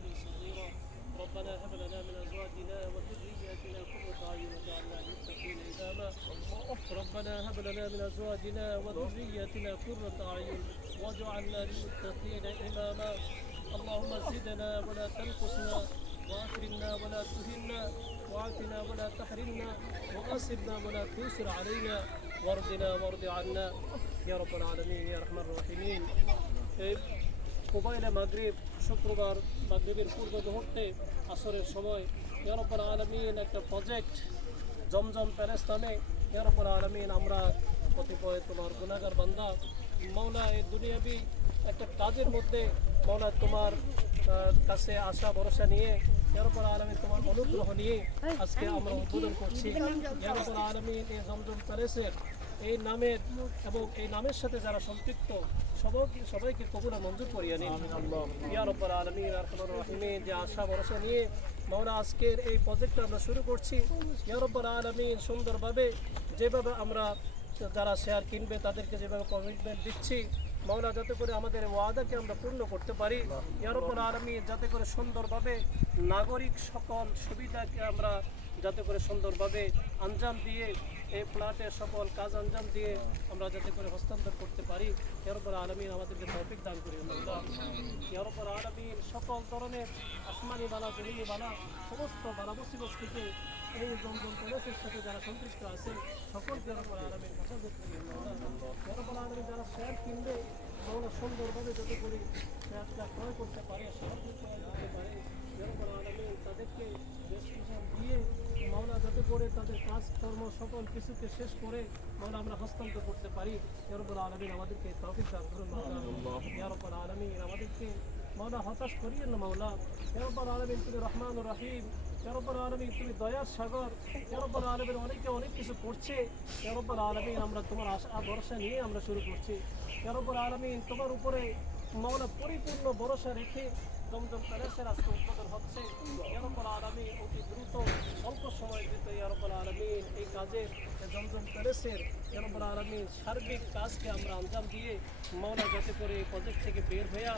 الصغار صغيرا. ربنا هب لنا من ازواجنا وذرياتنا قرة اعين واجعلنا للمتقين اماما. ربنا هب لنا من ازواجنا وذرياتنا قرة اعين واجعلنا للمتقين اماما. اللهم زدنا ولا تنقصنا واكرمنا ولا تهنا وعافنا ولا تحرمنا واسرنا ولا تؤسر علينا وارضنا وارض عنا يا رب العالمين يا ارحم الراحمين. মোবাইলে মাগরিব শুক্রবার মাগরিবের পূর্ব মুহূর্তে আসরের সময় ইয়া রাব্বুল আলামিন একটা প্রজেক্ট জমজম প্যালেস নামে ইয়া রাব্বুল আলামিন আমরা কতিপয় তোমার গুনাহগার বান্দা মাওলা এই দুনিয়াবি একটা কাজের মধ্যে মাওলা তোমার কাছে আশা ভরসা নিয়ে ইয়া রাব্বুল আলামিন তোমার অনুগ্রহ নিয়ে আজকে আমরা উদ্বোধন করছি ইয়া রাব্বুল আলামিন এই জমজম প্যালেসের এই নামের এবং এই নামের সাথে যারা সম্পৃক্ত সবাইকে কবুল মঞ্জুর করিয়ে নিন ইয়া রাব্বুল আলামিন আরহামুর রাহিমিন। যে আশা ভরসা নিয়ে মাওলা আজকের এই প্রজেক্টটা আমরা শুরু করছি ইয়া রাব্বুল আলামিন সুন্দরভাবে যেভাবে আমরা যারা শেয়ার কিনবে তাদেরকে যেভাবে কমিটমেন্ট দিচ্ছি মাওলা যাতে করে আমাদের ওয়াদাকে আমরা পূর্ণ করতে পারি ইয়া রাব্বুল আলামিন। যাতে করে সুন্দরভাবে নাগরিক সকল সুবিধাকে আমরা যাতে করে সুন্দরভাবে আঞ্জাম দিয়ে এই প্লাটের সকল কাজ আঞ্জাম দিয়ে আমরা যাতে করে হস্তান্তর করতে পারি ইয়া রাব্বুল আলামিন আমাদেরকে তৌফিক দান করিয়ে আল্লাহ। ইয়া রাব্বুল আলামিন সকল ধরনের আসমানি বালা জমিনি বালা সমস্ত বালা মুসিবত থেকে এই জমজম প্যালেসের সাথে যারা সম্পৃক্ত আছে সকলকে ইয়া রাব্বুল আলামিন হেফাজত করিয়ে আল্লাহ। ইয়া রাব্বুল আলামিন যারা শেয়ার কিনবে মাওলা সুন্দরভাবে যাতে করে শেয়ারটা ক্রয় করতে পারে সাহায্য করতে পারে ইয়া রাব্বুল আলামিন তাদেরকে রেজিস্ট্রেশন দিয়ে মাওলা যাতে করে তাদের কাজকর্ম সকল কিছুকে শেষ করে মাওলা আমরা হস্তান্তর করতে পারি ইয়া রাব্বুল আলামিন আমাদেরকে তৌফিক দান করুন ইয়া রাব্বুল আলামিন। আমাদেরকে মাওলা হতাশ করিয়েন না মাওলা ইয়া রাব্বুল আলামিন। তুমি রহমানুর রহিম ইয়া রাব্বুল আলামিন, তুমি দয়ার সাগর ইয়া রাব্বুল আলামিন। অনেকে অনেক কিছু করছে ইয়া রাব্বুল আলামিন, আমরা তোমার আশা ভরসা নিয়ে আমরা শুরু করছি ইয়া রাব্বুল আলামিন। তোমার উপরে মাওলা পরিপূর্ণ ভরসা রেখে জমজম প্যালেসের আজকে উদ্বোধন হচ্ছে ইয়া রাব্বুল আলামিন। অতি দ্রুত অল্প সময়ের ভিতরে ইয়া রাব্বুল আলামিন এই কাজের জমজম প্যালেসের ইয়া রাব্বুল আলামিন সার্বিক কাজকে আমরা আঞ্জাম দিয়ে মাওলা যাতে করে এই প্রজেক্ট থেকে বের হয়ে